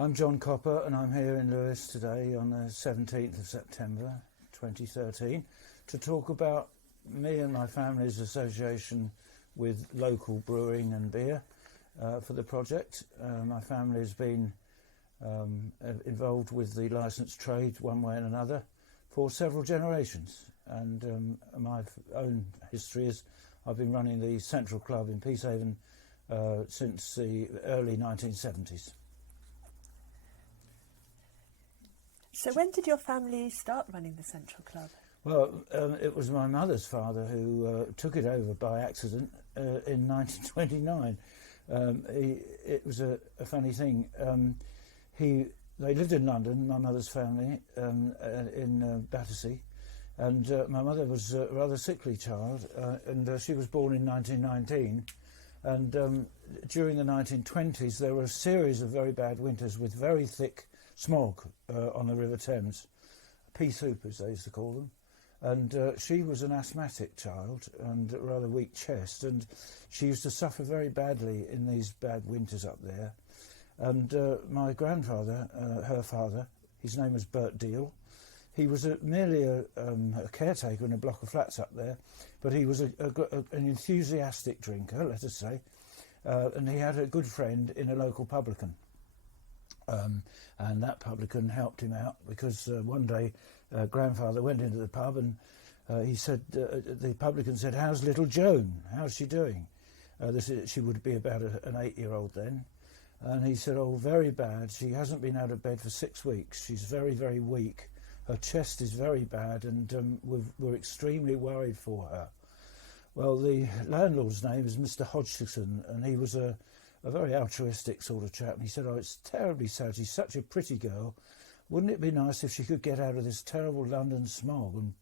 I'm John Copper and I'm here in Lewes today on the 17th of September 2013 to talk about me and my family's association with local brewing and beer for the project. My family has been involved with the licensed trade one way and another for several generations, and my own history is I've been running the Central Club in Peacehaven since the early 1970s. So when did your family start running the Central Club? Well, it was my mother's father who took it over by accident in 1929. It was a funny thing. They lived in London, my mother's family, in Battersea, and my mother was a rather sickly child, and she was born in 1919. And during the 1920s, there were a series of very bad winters with very thick smog on the River Thames, pea soup as they used to call them. And she was an asthmatic child and a rather weak chest, and she used to suffer very badly in these bad winters up there. And my grandfather, her father, his name was Bert Deal. He was merely a caretaker in a block of flats up there, but he was an enthusiastic drinker, let us say, and he had a good friend in a local publican. And that publican helped him out because one day grandfather went into the pub and he said, the publican said, "How's little Joan? How's she doing?" She would be about an 8-year-old then. And he said, "Oh, very bad. She hasn't been out of bed for 6 weeks. She's very, very weak. Her chest is very bad, and we're extremely worried for her." Well, the landlord's name is Mr. Hodgson, and he was a very altruistic sort of chap. And he said, "Oh, it's terribly sad. She's such a pretty girl. Wouldn't it be nice if she could get out of this terrible London smog?" And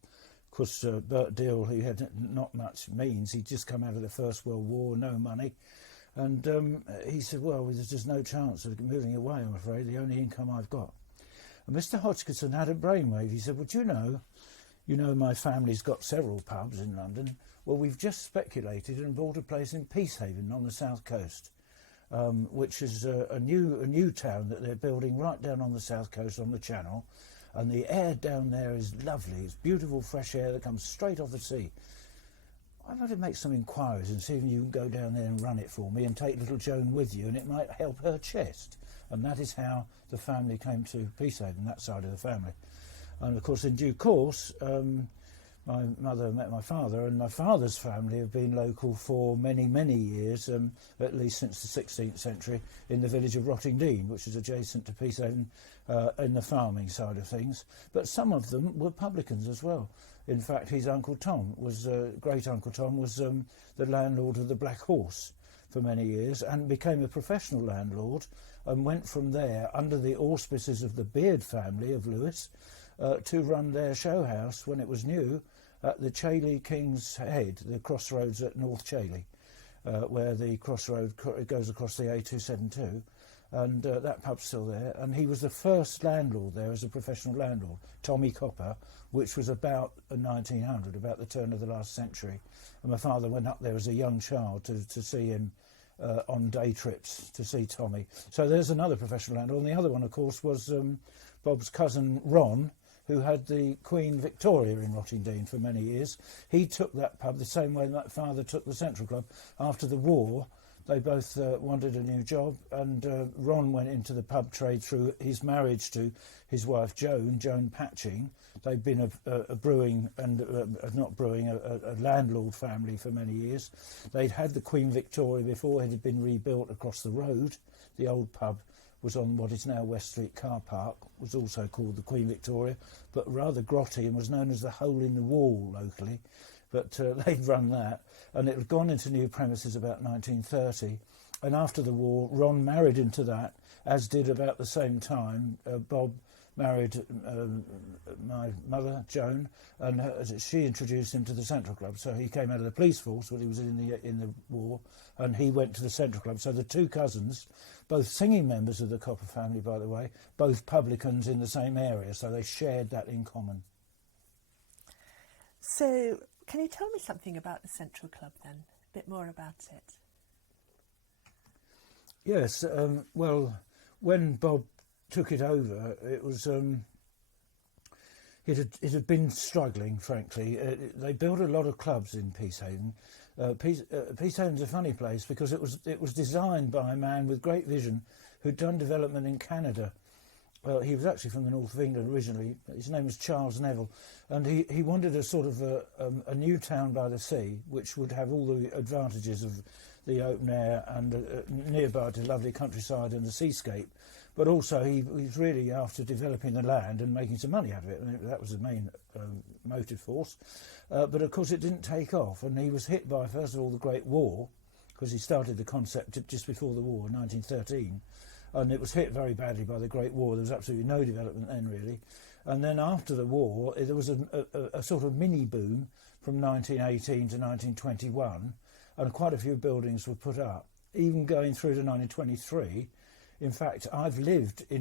of course, Bert Deal, he had not much means. He'd just come out of the First World War, no money. And he said, "Well, there's just no chance of moving away, I'm afraid. The only income I've got." And Mr. Hodgson had a brainwave. He said, "Well, you know my family's got several pubs in London. Well, we've just speculated and bought a place in Peacehaven on the south coast, which is a new town that they're building right down on the south coast on the Channel. And the air down there is lovely. It's beautiful fresh air that comes straight off the sea. I've got to make some inquiries and see if you can go down there and run it for me and take little Joan with you, and it might help her chest." And that is how the family came to Peacehaven, that side of the family. And of course, in due course, my mother met my father, and my father's family have been local for many, many years, at least since the 16th century, in the village of Rottingdean, which is adjacent to Peacehaven in the farming side of things. But some of them were publicans as well. In fact, his Uncle Tom was, great-uncle Tom was the landlord of the Black Horse for many years, and became a professional landlord, and went from there under the auspices of the Beard family of Lewes to run their show house when it was new at the Chailey King's Head, the crossroads at North Chailey, where the crossroad goes across the A272, and that pub's still there. And he was the first landlord there as a professional landlord, Tommy Copper, which was about 1900, about the turn of the last century. And my father went up there as a young child to see him on day trips to see Tommy. So there's another professional landlord. And the other one, of course, was Bob's cousin Ron, who had the Queen Victoria in Rottingdean for many years. He took that pub the same way that father took the Central Club. After the war, they both wanted a new job, and Ron went into the pub trade through his marriage to his wife Joan Patching. They'd been a brewing and a landlord family for many years. They'd had the Queen Victoria before. It had been rebuilt across the road. The old pub was on what is now West Street Car Park, was also called the Queen Victoria, but rather grotty, and was known as the Hole in the Wall locally. But they'd run that, and it had gone into new premises about 1930. And after the war, Ron married into that, as did about the same time Bob married my mother, Joan, and she introduced him to the Central Club. So he came out of the police force when he was in the war, and he went to the Central Club. So the two cousins, both singing members of the Copper family, by the way, both publicans in the same area, so they shared that in common. So can you tell me something about the Central Club then? A bit more about it. Yes, well, when Bob took it over, it was it had been struggling, frankly. They built a lot of clubs in Peacehaven. Peacehaven's a funny place because it was designed by a man with great vision who'd done development in Canada. He was actually from the north of England originally. His name was Charles Neville, and he wanted a sort of a new town by the sea, which would have all the advantages of the open air and nearby to lovely countryside and the seascape. But also he was really after developing the land and making some money out of it, and that was the main motive force. But of course it didn't take off, and he was hit by, first of all, the Great War, because he started the concept just before the war, 1913, and it was hit very badly by the Great War. There was absolutely no development then, really. And then after the war, there was a sort of mini boom from 1918 to 1921, and quite a few buildings were put up, even going through to 1923. In fact, I've lived in